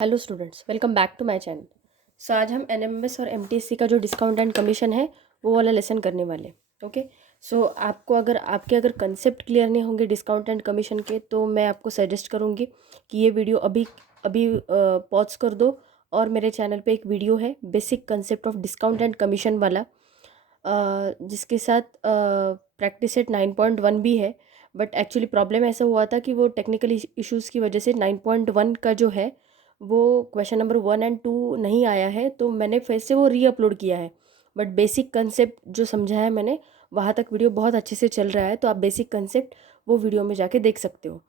Hello students, welcome back to my channel. So आज हम NMS और एमटीएससी का जो डिस्काउंट एंड कमीशन है वो वाला लेसन करने वाले। ओके, सो आपको अगर कंसेप्ट क्लियर नहीं होंगे डिस्काउंट एंड कमीशन के, तो मैं आपको सजेस्ट करूँगी कि ये वीडियो अभी अभी पॉज कर दो और मेरे चैनल पे एक वीडियो है basic concept of discount and commission वाला, जिसके साथ प्रैक्टिस सेट 9.1 भी है। बट एक्चुअली प्रॉब्लम ऐसा हुआ था कि वो टेक्निकल इश्यूज़ की वजह से 9.1 का जो है वो क्वेश्चन नंबर 1 और 2 नहीं आया है, तो मैंने फिर से वो री अपलोड किया है। बट बेसिक कंसेप्ट जो समझा है मैंने, वहाँ तक वीडियो बहुत अच्छे से चल रहा है, तो आप बेसिक कंसेप्ट वो वीडियो में जाके देख सकते हो।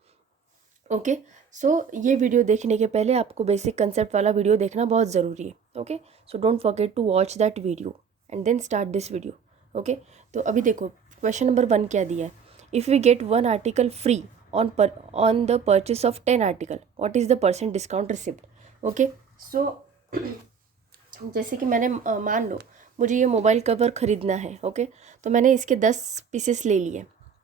ओके, सो ये वीडियो देखने के पहले आपको बेसिक कंसेप्ट वाला वीडियो देखना बहुत ज़रूरी है। Okay, so don't forget to watch that video and then start this video. Okay, तो अभी देखो क्वेश्चन नंबर 1 क्या दिया है। If we get 1 article free on the purchase of 10 article, what is the percent discount received? Okay, so जैसे कि मैंने मान लो मुझे ये मोबाइल कवर ख़रीदना है। ओके, तो मैंने इसके 10 पीसेस ले लिए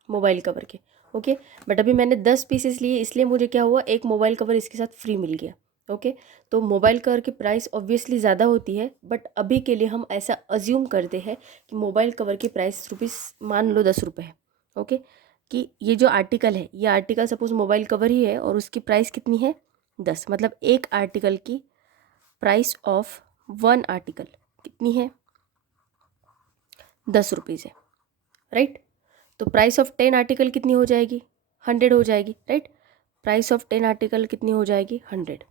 मोबाइल कवर के। ओके, बट अभी मैंने 10 पीसेस लिए, इसलिए मुझे क्या हुआ, एक मोबाइल कवर इसके साथ फ्री मिल गया। ओके, तो मोबाइल कवर की प्राइस ऑब्वियसली ज़्यादा होती है, बट अभी के लिए हम ऐसा अज्यूम करते हैं कि मोबाइल कवर की प्राइस रुपीज़ मान लो 10 रुपये है। ओके, कि ये जो आर्टिकल है, ये आर्टिकल सपोज मोबाइल कवर ही है और उसकी प्राइस कितनी है 10, मतलब एक आर्टिकल की प्राइस ऑफ 1 आर्टिकल कितनी है 10 रुपीज़ है, राइट। तो प्राइस ऑफ 10 आर्टिकल कितनी हो जाएगी 100 हो जाएगी, राइट। प्राइस ऑफ 10 आर्टिकल कितनी हो जाएगी 100।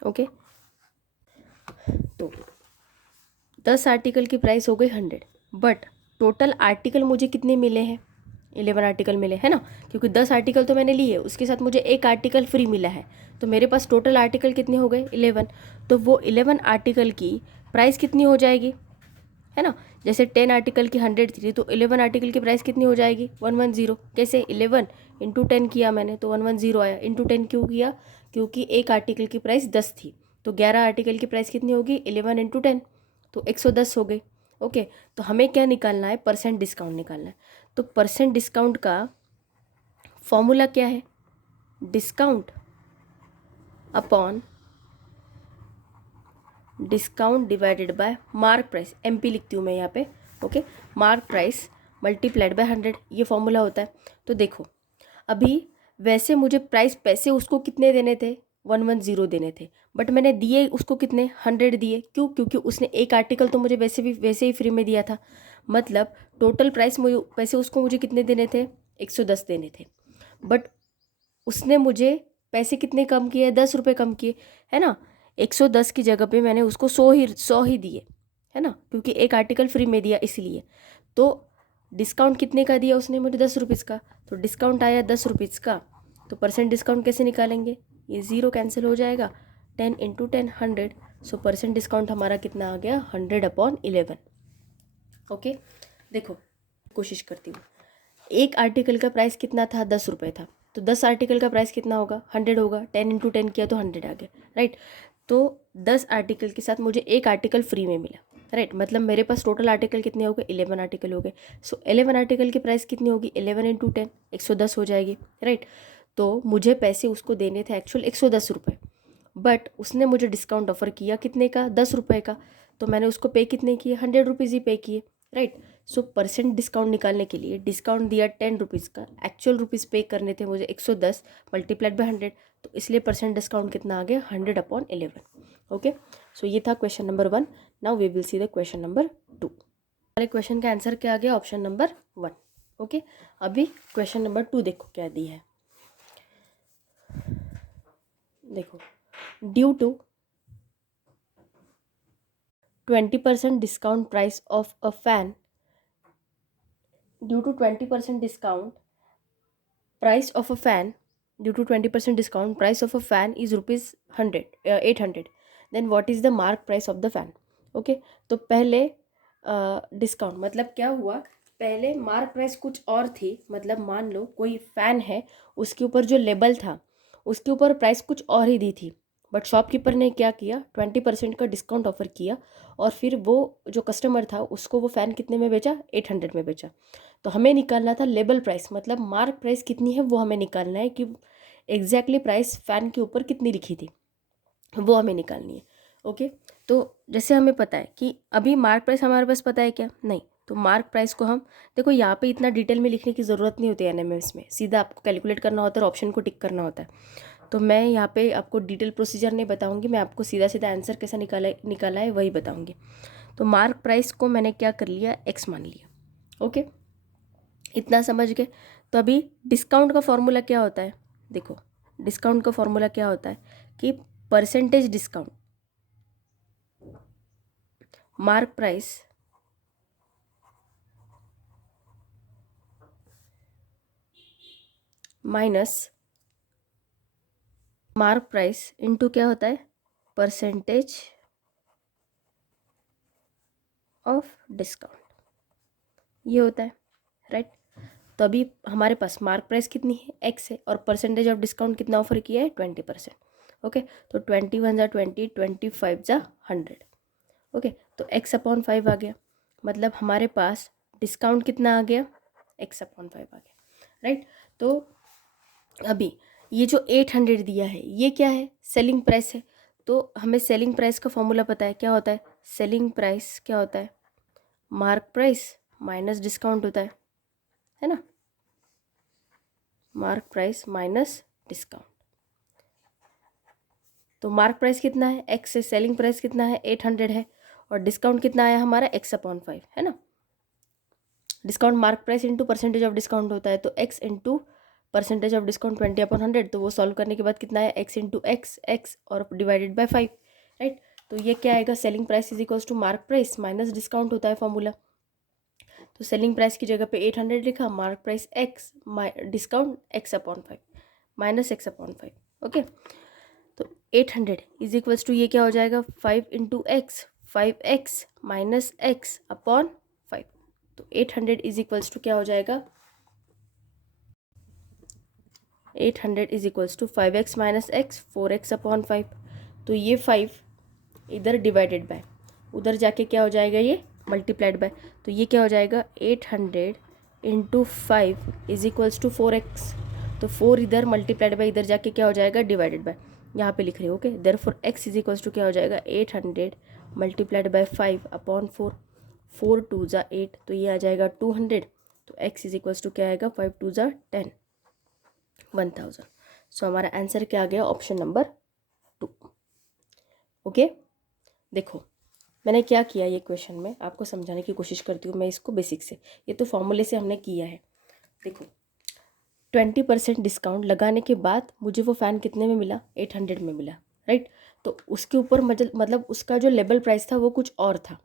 ओके, तो 10 आर्टिकल की प्राइस हो गई 100, बट टोटल आर्टिकल मुझे कितने मिले हैं 11 आर्टिकल मिले है ना, क्योंकि 10 आर्टिकल तो मैंने लिए, उसके साथ मुझे एक आर्टिकल फ्री मिला है, तो मेरे पास टोटल आर्टिकल कितने हो गए 11। तो वो 11 आर्टिकल की प्राइस कितनी हो जाएगी, है ना। जैसे 10 आर्टिकल की 100 थी, तो 11 आर्टिकल की प्राइस कितनी हो जाएगी 110। कैसे 11 इंटू 10 किया मैंने तो 110 आया। इंटू 10 क्यों किया, क्योंकि एक आर्टिकल की प्राइस 10 थी, तो 11 आर्टिकल की प्राइस कितनी होगी 11 इंटू 10, तो 110 हो गई। ओके, तो हमें क्या निकालना है, परसेंट डिस्काउंट निकालना है। तो परसेंट डिस्काउंट का फॉर्मूला क्या है, discount upon discount divided by mark price, MP लिखती हूँ मैं यहाँ पे। Okay, mark price multiplied by 100, ये फॉर्मूला होता है। तो देखो अभी वैसे मुझे प्राइस पैसे उसको कितने देने थे 110 देने थे, बट मैंने दिए उसको कितने 100 दिए। क्यों, क्योंकि उसने एक आर्टिकल तो मुझे वैसे ही फ्री में दिया था, मतलब टोटल प्राइस मुझे पैसे उसको मुझे कितने देने थे 110 देने थे, बट उसने मुझे पैसे कितने कम किए 10 रुपये कम किए, है ना। 110 की जगह पे मैंने उसको 100 ही दिए, है ना, क्योंकि एक आर्टिकल फ्री में दिया इसलिए। तो डिस्काउंट कितने का दिया उसने मुझे 10 रुपीज़ का, तो डिस्काउंट आया 10 रुपीज़ का। तो परसेंट डिस्काउंट कैसे निकालेंगे, ये ज़ीरो कैंसिल हो जाएगा, 10 इंटू 10 100। सो परसेंट डिस्काउंट हमारा कितना आ गया 100/11। ओके, देखो कोशिश करती हूँ। एक आर्टिकल का प्राइस कितना था 10 रुपये था, तो 10 आर्टिकल का प्राइस कितना होगा 100 होगा। 10 इंटू 10 किया तो 100 आ गया, राइट। तो 10 आर्टिकल के साथ मुझे एक आर्टिकल फ्री में मिला, राइट। मतलब मेरे पास टोटल आर्टिकल कितने हो गए 11 आर्टिकल हो गए। सो 11 आर्टिकल की प्राइस कितनी होगी 11 इंटू 10 110 हो जाएगी, राइट। तो मुझे पैसे उसको देने थे एक्चुअल 110 रुपये, बट उसने मुझे डिस्काउंट ऑफर किया कितने का 10 रुपये का, तो मैंने उसको पे कितने किए 100 रुपीज़ ही पे किए, राइट। सो परसेंट डिस्काउंट निकालने के लिए डिस्काउंट दिया 10 रुपीज़ का, एक्चुअल रुपीज़ पे करने थे मुझे 110 मल्टीप्लाइड बाय 100, तो इसलिए परसेंट डिस्काउंट कितना आ गया 100/11। ओके, सो ये था question number 1। Now we will see the question number 2। वाले क्वेश्चन का आंसर क्या आ गया, ऑप्शन नंबर 1। ओके, अभी क्वेश्चन नंबर 2 देखो क्या दिया है। देखो, due to 20% discount price of a fan, due to 20% discount price of a fan, due to 20% discount price of a fan is rupees 800, then what is the mark price of the fan? Okay, तो पहले discount मतलब क्या हुआ, पहले mark price कुछ और थी, मतलब मान लो कोई फ़ैन है, उसके ऊपर जो लेबल था उसके ऊपर प्राइस कुछ और ही दी थी, बट शॉपकीपर ने क्या किया, 20% का डिस्काउंट ऑफर किया और फिर वो जो कस्टमर था उसको वो फ़ैन कितने में बेचा, 800 में बेचा। तो हमें निकालना था लेबल प्राइस, मतलब मार्क प्राइस कितनी है वो हमें निकालना है कि एग्जैक्टली प्राइस फ़ैन के ऊपर कितनी लिखी थी वो हमें निकालनी है। ओके, तो जैसे हमें पता है कि अभी मार्क प्राइस हमारे पास पता है क्या, नहीं, तो मार्क प्राइस को हम देखो यहाँ पे इतना डिटेल में लिखने की ज़रूरत नहीं होती एनएमएस में, सीधा आपको कैलकुलेट करना होता है और ऑप्शन को टिक करना होता है। तो मैं यहाँ पे आपको डिटेल प्रोसीजर नहीं बताऊँगी, मैं आपको सीधा सीधा आंसर कैसा निकाला है वही बताऊँगी। तो मार्क प्राइस को मैंने क्या कर लिया, एक्स मान लिया। ओके, इतना समझ गए। तो अभी डिस्काउंट का फॉर्मूला क्या होता है, देखो डिस्काउंट का फॉर्मूला क्या होता है कि percentage discount mark price minus mark price into क्या होता है, परसेंटेज ऑफ डिस्काउंट, ये होता है, राइट। तो अभी हमारे पास मार्क प्राइस कितनी है, एक्स है, और परसेंटेज ऑफ डिस्काउंट कितना ऑफर किया है, 20%। ओके, तो 21 जा 20, 25 जा 100। ओके, तो एक्स अपॉन 5 आ गया, मतलब हमारे पास डिस्काउंट कितना आ गया, एक्स अपॉन 5 आ गया, राइट। तो अभी ये जो 800 दिया है ये क्या है, सेलिंग प्राइस है। तो हमें सेलिंग प्राइस का फॉर्मूला पता है, क्या होता है, सेलिंग प्राइस क्या होता है, मार्क प्राइस माइनस डिस्काउंट होता है ना, मार्क प्राइस माइनस डिस्काउंट। तो मार्क प्राइस कितना है, एक्स है, सेलिंग प्राइस कितना है, 800 है, और डिस्काउंट कितना आया हमारा, एक्स अपॉन 5 है ना। Discount mark price into percentage of discount होता है, तो x into percentage of discount 20/100, तो वो सॉल्व करने के बाद कितना है, एक्स इंटू एक्स और डिवाइडेड बाय 5, राइट। तो ये क्या आएगा, selling price is equals to mark price minus discount होता है फॉर्मूला। तो सेलिंग प्राइस की जगह पे 800 लिखा, mark price x, discount x upon 5 minus x upon 5। Okay, तो 800 इज इक्वल्स टू ये क्या हो जाएगा, 5 into x, 5x minus x upon 5। तो 800 इज इक्वल्स टू क्या हो जाएगा, 800 is equals to 5x minus x, 4x upon 5। तो ये 5 इधर डिवाइडेड बाय, उधर जाके क्या हो जाएगा, ये मल्टीप्लाइड बाय। तो ये क्या हो जाएगा, 800 into 5 is equals to 4x। तो 4 इधर मल्टीप्लाइड बाय, इधर जाके क्या हो जाएगा, डिवाइडेड बाय, यहाँ पे लिख रहे हो। Okay, therefore x is equals to क्या हो जाएगा, 800 मल्टीप्लाइड बाय 5 अपॉन 4, 4 2 जा 8, तो ये आ जाएगा 200। तो x इज इक्वल्स टू क्या आएगा, 5 2 जा 10, 1000। सो हमारा आंसर क्या आ गया, ऑप्शन नंबर 2। ओके, देखो मैंने क्या किया, ये क्वेश्चन में आपको समझाने की कोशिश करती हूँ मैं इसको बेसिक से, ये तो फॉर्मूले से हमने किया है। देखो 20% डिस्काउंट लगाने के बाद मुझे वो फ़ैन कितने में मिला, 800 में मिला, राइट। तो उसके ऊपर मतलब उसका जो लेबल प्राइस था वो कुछ और था।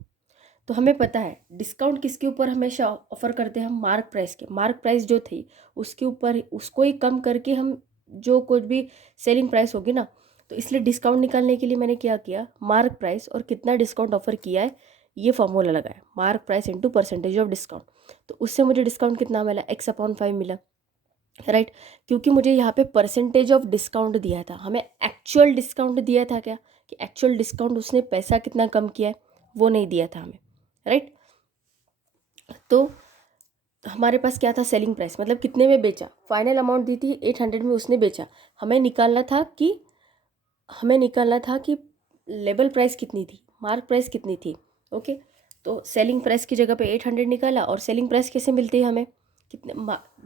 तो हमें पता है डिस्काउंट किसके ऊपर हमेशा ऑफर करते हैं हम, मार्क प्राइस के, मार्क प्राइस जो थी उसके ऊपर, उसको ही कम करके हम जो कुछ भी सेलिंग प्राइस होगी ना, तो इसलिए डिस्काउंट निकालने के लिए मैंने क्या किया, मार्क प्राइस और कितना डिस्काउंट ऑफर किया है ये फॉर्मूला लगाया, mark price into percentage of discount. तो उससे मुझे डिस्काउंट कितना मिला, एक्स अपॉन 5 मिला, राइट। क्योंकि मुझे यहाँ पे परसेंटेज ऑफ डिस्काउंट दिया था, हमें एक्चुअल डिस्काउंट दिया था क्या, कि एक्चुअल डिस्काउंट उसने पैसा कितना कम किया है वो नहीं दिया था हमें, राइट। तो हमारे पास क्या था, सेलिंग प्राइस, मतलब कितने में बेचा, फाइनल अमाउंट दी थी 800 में उसने बेचा, हमें निकालना था कि लेबल प्राइस कितनी थी, मार्क प्राइस कितनी थी। ओके, तो सेलिंग प्राइस की जगह पे 800 निकाला, और सेलिंग प्राइस कैसे मिलती है हमें, कितने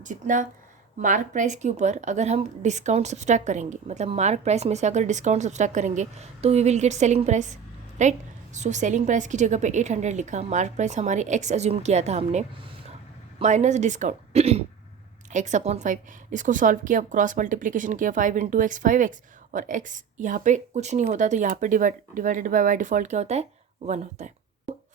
जितना मार्क प्राइस के ऊपर अगर हम डिस्काउंट सब्सट्रैक्ट करेंगे, मतलब मार्क प्राइस में से अगर डिस्काउंट सब्सट्रैक्ट करेंगे तो we will get selling price, right. So selling price की जगह पे 800 लिखा, मार्क प्राइस हमारी एक्स अज्यूम किया था हमने, माइनस डिस्काउंट एक्स अपॉन 5। इसको सॉल्व किया, क्रॉस मल्टीप्लिकेशन किया, 5 इंटू एक्स 5x, और x यहाँ पे कुछ नहीं होता तो यहाँ पे डिवाइडेड बाय डिफ़ॉल्ट क्या होता है, 1 होता है।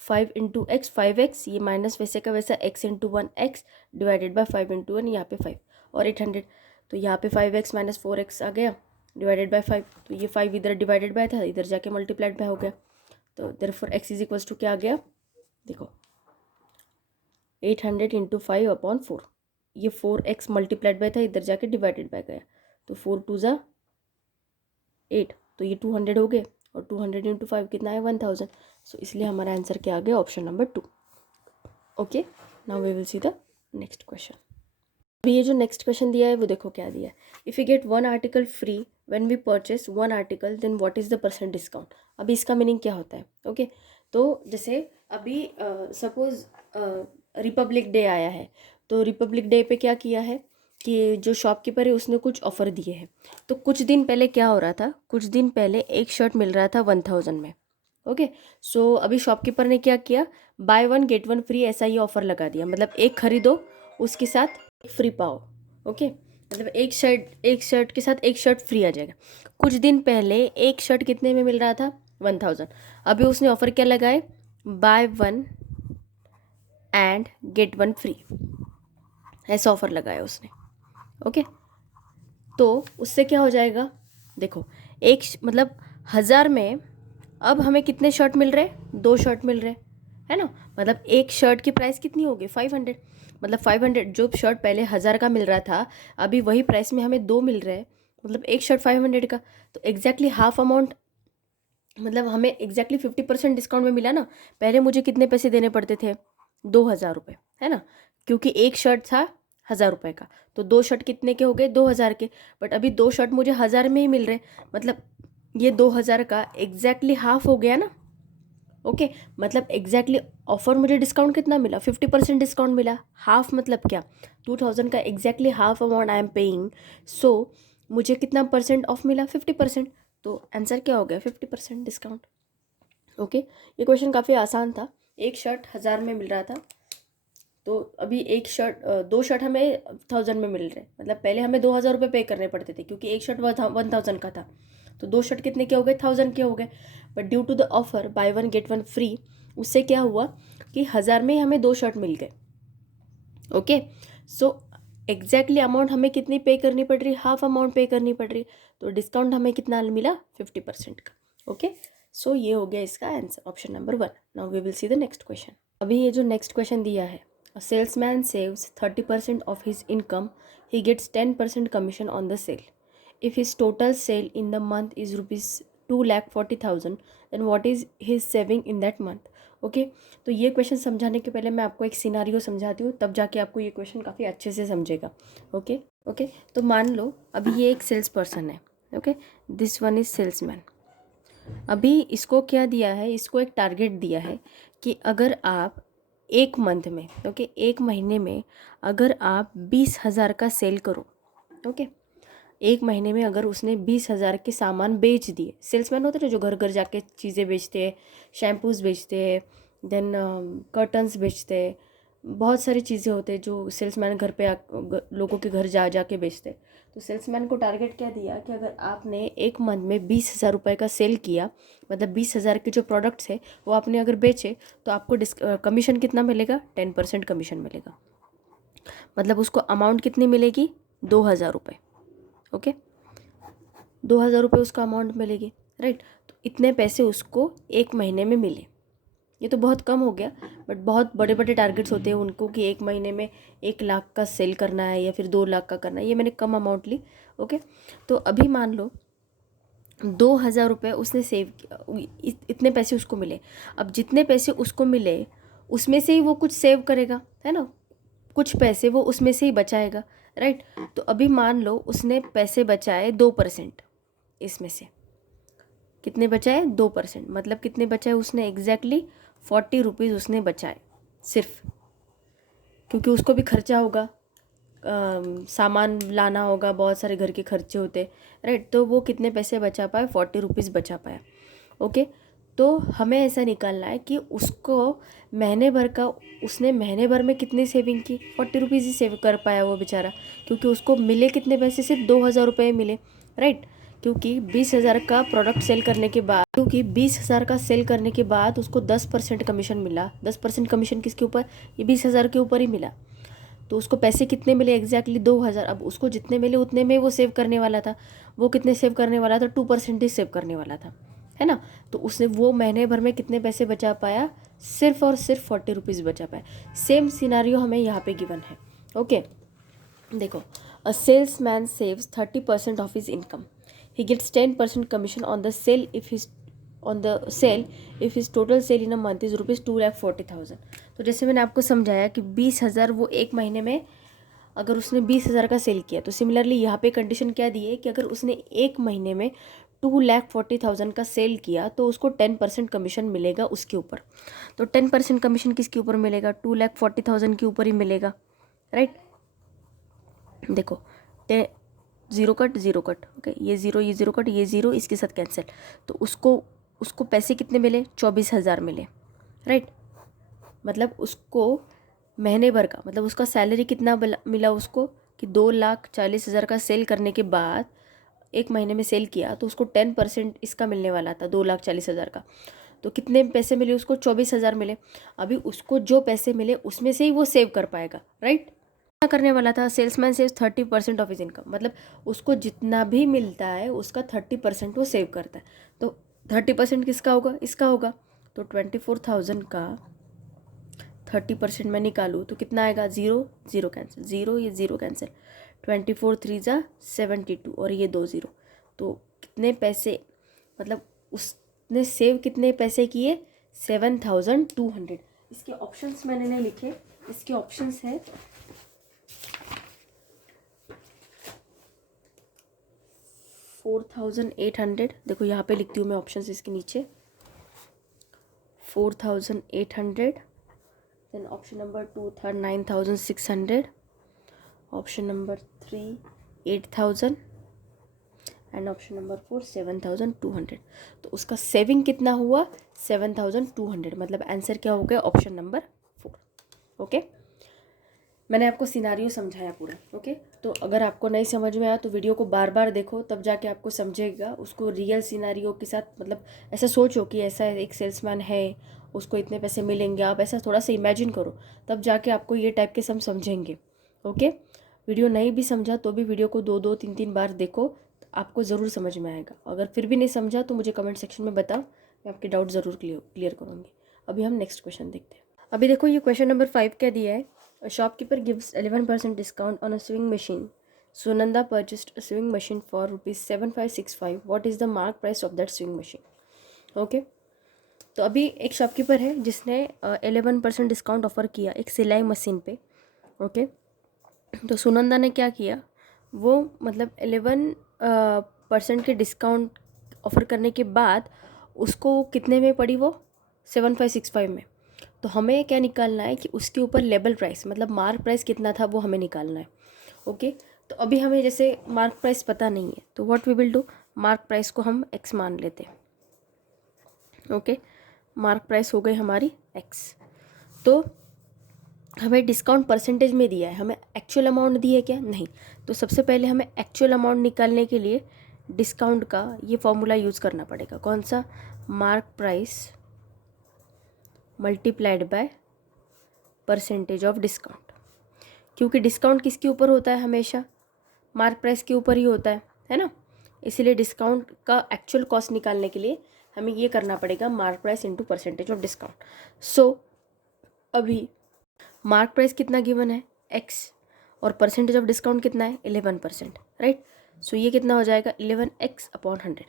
5 इंटू एक्स 5x, ये माइनस वैसे का वैसा x into 1x divided by 5 into 1, यहाँ पे 5 और 800, तो यहाँ पे 5x माइनस 4x आ गया डिवाइडेड बाय 5। तो ये 5 इधर डिवाइडेड बाय था, इधर जाके मल्टीप्लाइड बाय हो गया। तो therefore x is equals to क्या आ गया, देखो 800 इंटू 5 अपॉन 4, ये 4x मल्टीप्लाइड बाय था, इधर जाके डिवाइडेड बाय गया, तो 4 2 ज़ा 8, तो ये 200 हो गए, और 200 इंटू 5 कितना है 1000। सो इसलिए हमारा आंसर क्या आ गया, option number 2। Okay, now we will see the next question. अभी ये जो नेक्स्ट क्वेश्चन दिया है वो देखो क्या दिया है। If you get 1 article free when we purchase 1 article then what is the percent discount. अभी इसका मीनिंग क्या होता है? ओके, तो जैसे अभी सपोज रिपब्लिक डे आया है, तो रिपब्लिक डे पे क्या किया है कि जो शॉपकीपर है उसने कुछ ऑफ़र दिए हैं। तो कुछ दिन पहले क्या हो रहा था, कुछ दिन पहले एक शर्ट मिल रहा था 1000 में। ओके, सो अभी शॉपकीपर ने क्या किया, बाय 1 गेट 1 फ्री ऐसा ये ऑफ़र लगा दिया, मतलब एक खरीदो उसके साथ एक फ्री पाओ। ओके, मतलब एक शर्ट के साथ एक शर्ट फ्री आ जाएगा। कुछ दिन पहले एक शर्ट कितने में मिल रहा था 1000, अभी उसने ऑफ़र क्या लगाए, बाय 1 एंड गेट 1 फ्री, ऐसा ऑफ़र लगाया उसने। ओके, तो उससे क्या हो जाएगा, देखो एक मतलब 1000 में अब हमें कितने शर्ट मिल रहे, 2 शर्ट मिल रहे, है ना। मतलब एक शर्ट की प्राइस कितनी होगी 500, मतलब 500 जो शर्ट पहले 1000 का मिल रहा था अभी वही प्राइस में हमें 2 मिल रहे हैं, मतलब एक शर्ट 500 का। तो एग्जैक्टली हाफ अमाउंट, मतलब हमें एग्जैक्टली 50% डिस्काउंट में मिला ना। पहले मुझे कितने पैसे देने पड़ते थे, 2000 रुपये, है ना, क्योंकि एक शर्ट था 1000 रुपये का, तो 2 शर्ट कितने के हो गए 2000 के। बट अभी 2 शर्ट मुझे 1000 में ही मिल रहे, मतलब ये 2000 का एग्जैक्टली हाफ हो गया ना। ओके, मतलब एग्जैक्टली ऑफर मुझे डिस्काउंट कितना मिला, 50% डिस्काउंट मिला। हाफ मतलब क्या, 2000 का exactly half amount I am paying, so मुझे कितना परसेंट ऑफ मिला, 50%। तो आंसर क्या हो गया, 50% डिस्काउंट। ओके, ये क्वेश्चन काफ़ी आसान था। एक शर्ट 1000 में मिल रहा था, तो अभी एक शर्ट 2 शर्ट हमें 1000 में मिल रहे, मतलब पहले हमें 2000 रुपये पे करने पड़ते थे क्योंकि एक शर्ट 1000 का था। तो 2 शर्ट कितने के हो गए, 1000 के हो गए। But due to the offer buy 1 get 1 free, उससे क्या हुआ कि 1000 में ही हमें 2 शर्ट मिल गए। ओके, सो एग्जैक्टली अमाउंट हमें कितनी पे करनी पड़ रही, हाफ अमाउंट पे करनी पड़ रही। तो डिस्काउंट हमें कितना मिला, 50% का। ओके, सो ये हो गया इसका answer, option number 1। Now we will see the next question. अभी ये जो नेक्स्ट क्वेश्चन दिया है, a salesman saves 30% of his income, he gets 10% commission on the sale. If his total sale in the month is rupees 2,40,000, then what is his saving in that month? Okay, तो ये question समझाने के पहले मैं आपको एक scenario समझाती हूँ, तब जाके आपको ये क्वेश्चन काफ़ी अच्छे से समझेगा। ओके, तो मान लो अभी ये एक सेल्स पर्सन है। Okay, this one is salesman. अभी इसको क्या दिया है, इसको एक टारगेट दिया है कि अगर आप एक मंथ में, ओके, एक महीने में अगर आप 20,000 का सेल करो, ओके, एक महीने में अगर उसने 20,000 के सामान बेच दिए, सेल्समैन होते हैं जो घर घर जाके चीज़ें बेचते हैं, शैम्पूज़ बेचते हैं, देन कर्टन्स बेचते हैं, बहुत सारी चीज़ें होते हैं जो सेल्समैन घर पे लोगों के घर जा जा के बेचते हैं। तो सेल्समैन को टारगेट क्या दिया कि अगर आपने एक मंथ में 20,000 रुपये का सेल किया, मतलब 20,000 के जो प्रोडक्ट्स है वो आपने अगर बेचे, तो आपको कमीशन कितना मिलेगा, 10% कमीशन मिलेगा। मतलब उसको अमाउंट कितनी मिलेगी, 2,000 रुपये। ओके, 2,000 रुपये उसका अमाउंट मिलेगी, राइट। तो इतने पैसे उसको एक महीने में मिले। ये तो बहुत कम हो गया, बट बहुत बड़े बड़े टारगेट्स होते हैं उनको कि एक महीने में 1,00,000 का सेल करना है या फिर 2,00,000 का करना है। ये मैंने कम अमाउंट ली। ओके, तो अभी मान लो 2,000 रुपये उसने सेव किया, इतने पैसे उसको मिले। अब जितने पैसे उसको मिले उसमें से ही वो कुछ सेव करेगा, है ना, कुछ पैसे वो उसमें से ही बचाएगा, राइट। तो अभी मान लो उसने पैसे बचाए 2%, इसमें से कितने बचाए, 2%, मतलब कितने बचाए उसने, एग्जैक्टली 40 रुपीज़ उसने बचाए सिर्फ, क्योंकि उसको भी खर्चा होगा, सामान लाना होगा, बहुत सारे घर के खर्चे होते, राइट। तो वो कितने पैसे बचा पाए, 40 रुपीज़ बचा पाया। ओके, तो हमें ऐसा निकालना है कि उसको महीने भर का, उसने महीने भर में कितनी सेविंग की, 40 रुपीज़ ही सेव कर पाया वो बेचारा, क्योंकि उसको मिले कितने पैसे, सिर्फ 2,000 रुपये मिले, राइट। क्योंकि 20,000 का प्रोडक्ट सेल करने के बाद, क्योंकि 20,000 का सेल करने के बाद उसको 10% कमीशन मिला। 10% कमीशन किसके ऊपर, ये 20,000 के ऊपर ही मिला। तो उसको पैसे कितने मिले, एग्जैक्टली 2,000। अब उसको जितने मिले उतने में वो सेव करने वाला था। वो कितने सेव करने वाला था, 2% ही सेव करने वाला था, है ना। तो उसने वो महीने भर में कितने पैसे बचा पाया, सिर्फ और सिर्फ 40 रुपीज़ बचा पाया। सेम सिनारियो हमें यहाँ पे गिवन है। ओके, देखो, a salesman saves 30% of his income, he gets 10% commission on the sale if his total sale in a month is ₹2,40,000। तो जैसे मैंने आपको समझाया कि 20,000 वो एक महीने में अगर उसने 20,000 का सेल किया, तो सिमिलरली यहाँ पे कंडीशन क्या दी है कि अगर उसने एक महीने में 2,40,000 का सेल किया तो उसको 10% कमीशन मिलेगा उसके ऊपर। तो 10% कमीशन किसके ऊपर मिलेगा? 2,40,000 के ऊपर ही मिलेगा, राइट। देखो, ज़ीरो कट, ओके, ये ज़ीरो कट, ये ज़ीरो, इसके साथ कैंसिल, तो उसको पैसे कितने मिले? 24,000 मिले, राइट। मतलब उसको महीने भर का, मतलब उसका सैलरी कितना मिला उसको कि 2,40,000 का सेल करने के बाद एक महीने में सेल किया तो उसको 10% इसका मिलने वाला था 2,40,000 का। तो कितने पैसे मिले उसको? 24,000 मिले। अभी उसको जो पैसे मिले उसमें से ही वो सेव कर पाएगा, राइट। क्या करने वाला था? Salesman saves 30% of his income, मतलब उसको जितना भी मिलता है उसका 30% वो सेव करता है। तो 30% किसका होगा? इसका होगा। तो 24,000 का 30% मैं निकालूँ तो कितना आएगा? ज़ीरो ज़ीरो कैंसिल, ज़ीरो ये ज़ीरो कैंसिल, 24 3 ज़ा 72 और ये 2 ज़ीरो। तो कितने पैसे, मतलब उसने सेव कितने पैसे किए? 7,200। इसके ऑप्शंस मैंने नहीं लिखे, इसके ऑप्शंस है 4,800। देखो यहाँ पे लिखती हूँ मैं ऑप्शंस इसके नीचे, 4,800, देन ऑप्शन नंबर 2 था 9,600, option number 3 8,000 and option number 4 7,200। तो उसका सेविंग कितना हुआ? 7,200। मतलब आंसर क्या हो गया? Option number 4। ओके, मैंने आपको सिनारियो समझाया पूरा। ओके, तो अगर आपको नहीं समझ में आया तो वीडियो को बार बार देखो, तब जाके आपको समझेगा। उसको रियल सिनारियो के साथ, मतलब ऐसा सोचो कि ऐसा एक सेल्समैन है, उसको इतने पैसे मिलेंगे, आप ऐसा थोड़ा सा इमेजिन करो, तब जाके आपको ये टाइप के सब समझेंगे। ओके, वीडियो नहीं भी समझा तो भी वीडियो को 2-2 3-3 बार देखो, आपको ज़रूर समझ में आएगा। अगर फिर भी नहीं समझा तो मुझे कमेंट सेक्शन में बताओ, मैं आपके डाउट ज़रूर क्लियर करूँगी। अभी हम नेक्स्ट क्वेश्चन देखते हैं। अभी देखो, ये क्वेश्चन नंबर 5 क्या दिया है? A shopkeeper gives 11% discount on a sewing machine. Sunanda purchased a sewing machine for ₹7,565. What is the mark price of that sewing machine? Okay. तो अभी एक शॉपकीपर है जिसने 11% डिस्काउंट ऑफ़र किया एक सिलाई मशीन पे। ओके, तो सुनंदा ने क्या किया? वो मतलब 11% के डिस्काउंट ऑफ़र करने के बाद उसको कितने में पड़ी? वो 7,565 में। तो हमें क्या निकालना है कि उसके ऊपर लेबल प्राइस, मतलब मार्क प्राइस कितना था वो हमें निकालना है। ओके, तो अभी हमें जैसे मार्क प्राइस पता नहीं है तो what we will do, mark price को हम एक्स मान लेते हैं। ओके, मार्क प्राइस हो गई हमारी एक्स। तो हमें डिस्काउंट परसेंटेज में दिया है, हमें एक्चुअल अमाउंट दी है क्या? नहीं। तो सबसे पहले हमें एक्चुअल अमाउंट निकालने के लिए डिस्काउंट का ये फॉर्मूला यूज़ करना पड़ेगा। कौन सा? Mark price multiplied by percentage of discount. क्योंकि डिस्काउंट किसके ऊपर होता है? हमेशा मार्क प्राइस के ऊपर ही होता है ना। इसीलिए डिस्काउंट का एक्चुअल कॉस्ट निकालने के लिए हमें ये करना पड़ेगा, mark price into percentage of discount. So अभी मार्क प्राइस कितना गिवन है? एक्स, और परसेंटेज ऑफ डिस्काउंट कितना है? 11%, राइट। सो ये कितना हो जाएगा? 11x/100।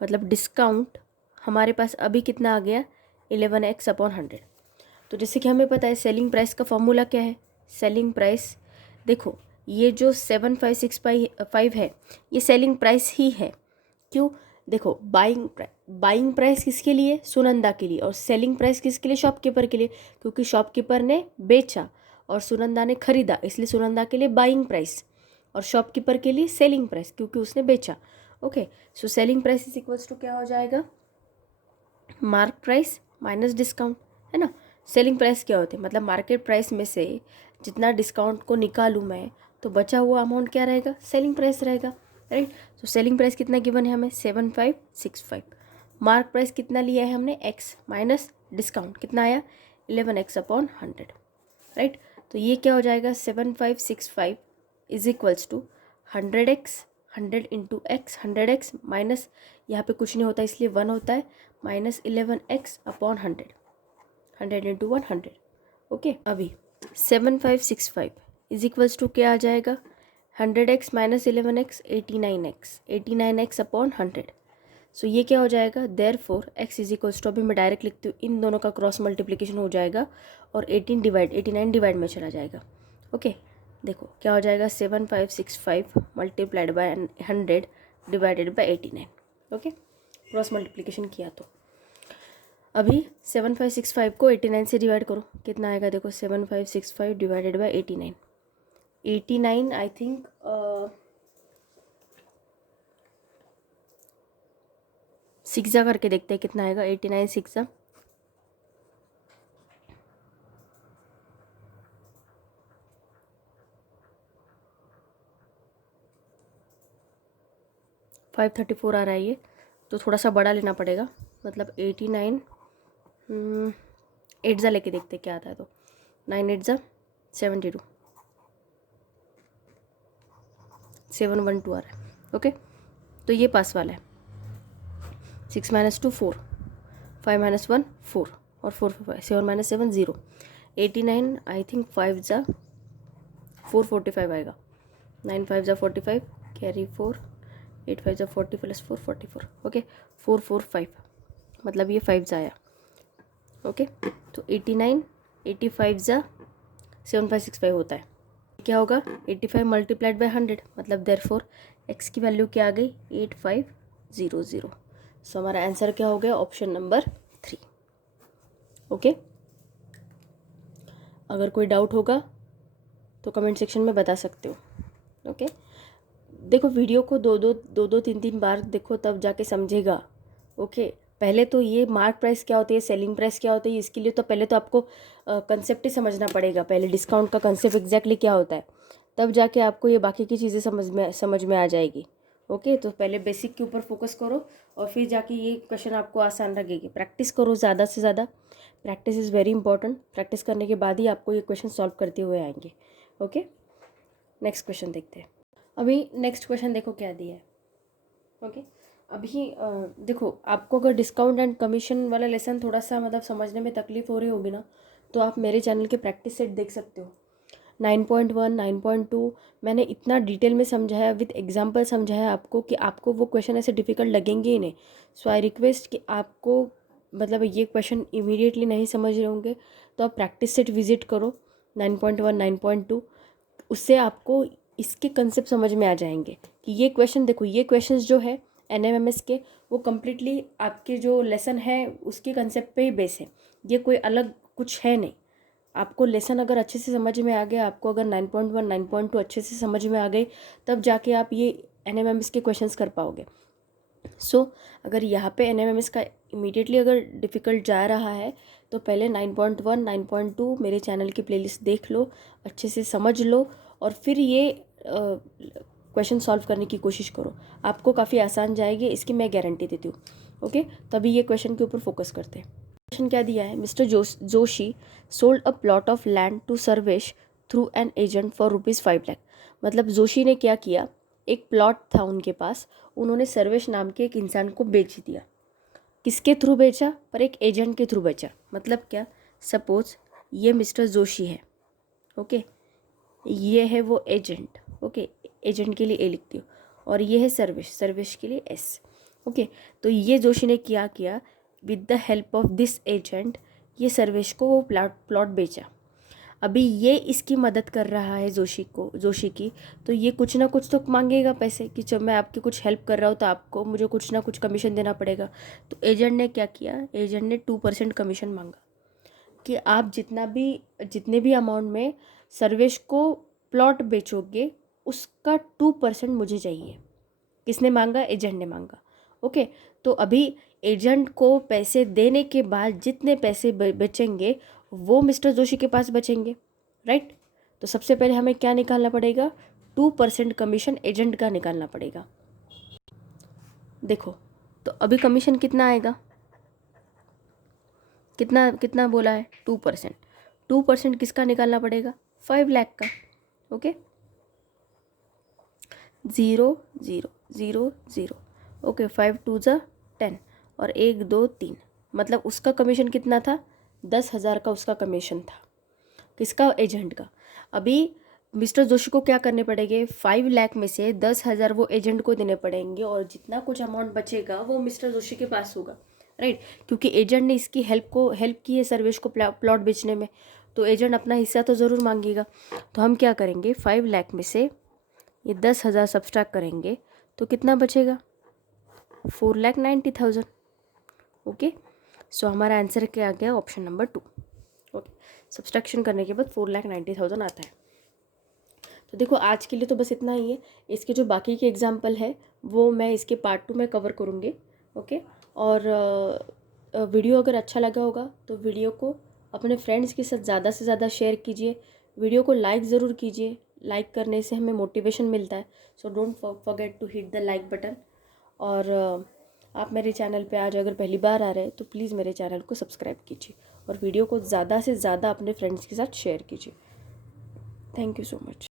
मतलब डिस्काउंट हमारे पास अभी कितना आ गया? 11x/100। तो जैसे कि हमें पता है सेलिंग प्राइस का फॉर्मूला क्या है? सेलिंग प्राइस, देखो ये जो 7,565 है ये सेलिंग प्राइस ही है। क्यों? देखो, बाइंग प्राइस किसके लिए? सुनंदा के लिए। और सेलिंग प्राइस किसके लिए? शॉपकीपर के लिए। क्योंकि शॉपकीपर ने बेचा और सुनंदा ने खरीदा, इसलिए सुनंदा के लिए बाइंग प्राइस और शॉपकीपर के लिए सेलिंग प्राइस, क्योंकि उसने बेचा। Okay, so selling price is equals to क्या हो जाएगा? मार्क प्राइस माइनस डिस्काउंट, है ना। सेलिंग प्राइस क्या होते हैं? मतलब मार्केट प्राइस में से जितना डिस्काउंट को निकालूँ मैं तो बचा हुआ अमाउंट क्या रहेगा? सेलिंग प्राइस रहेगा, राइट। तो सेलिंग प्राइस कितना गिवन है हमें? 7,565। मार्क प्राइस कितना लिया है हमने? एक्स माइनस डिस्काउंट कितना आया? 11x/100, right. तो ये क्या हो जाएगा? 7,565 is equals to 100x, 100 into x, 100x minus, यहाँ पे कुछ नहीं होता इसलिए 1 होता है, माइनस 11x/100, 100 इंटू 100। ओके, अभी 7,565 इज इक्वल्स टू क्या आ जाएगा? 100x minus 11x 89x, 89x upon 100। सो ये क्या हो जाएगा, therefore x is equals to, अभी मैं डायरेक्ट लिखती हूँ, इन दोनों का क्रॉस मल्टीप्लिकेशन हो जाएगा और 89 डिवाइड में चला जाएगा। ओके देखो क्या हो जाएगा, 7565 multiplied by 100 divided by 89। Okay cross multiplication किया तो अभी 7565 को 89 से डिवाइड करो, कितना आएगा देखो, 7565 डिवाइडेड बाय 89, 89 आई थिंक 6 जा करके देखते हैं कितना आएगा, 89 6 जा 534 आ रहा है ये, तो थोड़ा सा बड़ा लेना पड़ेगा, मतलब 89 8 जा लेके देखते क्या आता है, तो 9 8 जा 72, 712 आ रहा है। ओके तो ये पास वाला है, 6 माइनस 2 4, 5 माइनस 1 4 और 4 5, 7 माइनस 7 0, 89 आई थिंक 5 जा 445 आएगा, 9 5 जा 45 कैरी 4, 8 5 जा 40 प्लस 4 44। ओके 445 मतलब ये 5 जा आया। ओके तो 89 85 जा 7565 होता है, क्या होगा 85 मल्टीप्लाइड बाय 100, मतलब देयरफॉर x की वैल्यू क्या आ गई 8500। सो हमारा आंसर क्या हो गया, ऑप्शन नंबर 3। ओके अगर कोई डाउट होगा तो कमेंट सेक्शन में बता सकते हो। ओके देखो वीडियो को दो तीन बार देखो तब जाके समझेगा। ओके पहले तो ये मार्क प्राइस क्या होती है, सेलिंग प्राइस क्या होती है, इसके लिए तो पहले तो आपको कंसेप्ट ही समझना पड़ेगा, पहले डिस्काउंट का कंसेप्ट एग्जैक्टली क्या होता है, तब जाके आपको ये बाकी की चीज़ें समझ में आ जाएगी। ओके तो पहले बेसिक के ऊपर फोकस करो और फिर जाके ये क्वेश्चन आपको आसान लगेगी। प्रैक्टिस करो ज़्यादा से ज़्यादा, practice is very important. Practice करने के बाद ही आपको ये क्वेश्चन सॉल्व करते हुए आएंगे। ओके नेक्स्ट क्वेश्चन देखते हैं। अभी नेक्स्ट क्वेश्चन देखो क्या दिया है। ओके अभी देखो आपको अगर डिस्काउंट एंड कमीशन वाला लेसन थोड़ा सा मतलब समझने में तकलीफ हो रही होगी ना, तो आप मेरे चैनल के प्रैक्टिस सेट देख सकते हो। 9.1 9.2 मैंने इतना डिटेल में समझाया, विथ एग्जांपल समझाया आपको कि आपको वो क्वेश्चन ऐसे डिफ़िकल्ट लगेंगे ही नहीं। सो आई रिक्वेस्ट कि आपको मतलब ये क्वेश्चन इमीडिएटली नहीं समझ रहे होंगे तो आप प्रैक्टिस सेट विजिट करो 9.1 9.2, उससे आपको इसके कंसेप्ट समझ में आ जाएंगे कि ये क्वेश्चन देखो, ये क्वेश्चंस जो है NMMS के वो कम्प्लीटली आपके जो लेसन है उसके कंसेप्ट पे ही बेस है, ये कोई अलग कुछ है नहीं। आपको लेसन अगर अच्छे से समझ में आ गया, आपको अगर 9.1 9.2 अच्छे से समझ में आ गई, तब जाके आप ये NMMS के क्वेश्चंस कर पाओगे। सो अगर यहाँ पे NMMS का इमीडिएटली अगर डिफ़िकल्ट जा रहा है तो पहले 9.1 9.2 मेरे चैनल की प्लेलिस्ट देख लो, अच्छे से समझ लो और फिर ये क्वेश्चन सॉल्व करने की कोशिश करो, आपको काफ़ी आसान जाएगी, इसकी मैं गारंटी देती हूँ। ओके तभी ये क्वेश्चन के ऊपर फोकस करते हैं। क्वेश्चन क्या दिया है, mister Joshi sold a plot of land to Sarvesh through an agent for ₹5 lakh. मतलब जोशी ने क्या किया, एक प्लॉट था उनके पास, उन्होंने सर्वेश नाम के एक इंसान को बेच दिया। किसके थ्रू बेचा, पर एक एजेंट के थ्रू बेचा। मतलब क्या, सपोज ये मिस्टर जोशी है, ओके ये है वो एजेंट, ओके एजेंट के लिए ए लिखती हूँ, और ये है सर्वेश, सर्वेश के लिए एस। ओके तो ये जोशी ने क्या किया, with the help of this agent ये सर्वेश को वो प्लॉट बेचा। अभी ये इसकी मदद कर रहा है जोशी की, तो ये कुछ ना कुछ तो मांगेगा पैसे कि जब मैं आपकी कुछ हेल्प कर रहा हूँ तो आपको मुझे कुछ ना कुछ कमीशन देना पड़ेगा। तो एजेंट ने क्या किया, एजेंट ने 2% कमीशन मांगा कि आप जितने भी अमाउंट में सर्वेश को प्लॉट बेचोगे उसका 2% मुझे चाहिए। किसने मांगा, एजेंट ने मांगा। ओके तो अभी एजेंट को पैसे देने के बाद जितने पैसे बचेंगे वो मिस्टर जोशी के पास बचेंगे, राइट। तो सबसे पहले हमें क्या निकालना पड़ेगा, 2% कमीशन एजेंट का निकालना पड़ेगा। देखो तो अभी कमीशन कितना आएगा, कितना कितना बोला है, 2%। 2% किसका निकालना पड़ेगा, 5 लाख का। ओके 0 0 0 0, ओके 5 2 जा 10 और 1 2 3, मतलब उसका कमीशन कितना था, 10,000 का उसका कमीशन था, किसका, एजेंट का। अभी मिस्टर जोशी को क्या करने पड़ेंगे, 5 लाख में से 10,000 वो एजेंट को देने पड़ेंगे और जितना कुछ अमाउंट बचेगा वो मिस्टर जोशी के पास होगा, राइट। क्योंकि एजेंट ने इसकी हेल्प की है सर्वेश को प्लॉट बेचने में, तो एजेंट अपना हिस्सा तो ज़रूर मांगेगा। तो हम क्या करेंगे, 5 लाख में से ये 10,000 सब्सट्रैक्ट करेंगे तो कितना बचेगा, 4,90,000। ओके, सो हमारा आंसर क्या आ गया, ऑप्शन नंबर 2। ओके, सब्सट्रैक्शन करने के बाद 4,90,000 आता है। तो देखो आज के लिए तो बस इतना ही है। इसके जो बाकी के एग्जाम्पल है वो मैं इसके पार्ट 2 में कवर करूँगी। ओके, और वीडियो अगर अच्छा लगा होगा तो वीडियो को अपने फ्रेंड्स के साथ ज़्यादा से ज़्यादा शेयर कीजिए। वीडियो को लाइक ज़रूर कीजिए, लाइक करने से हमें मोटिवेशन मिलता है। So don't forget to hit the like button. और आप मेरे चैनल पे आज अगर पहली बार आ रहे हैं तो प्लीज़ मेरे चैनल को सब्सक्राइब कीजिए और वीडियो को ज़्यादा से ज़्यादा अपने फ्रेंड्स के साथ शेयर कीजिए। Thank you so much.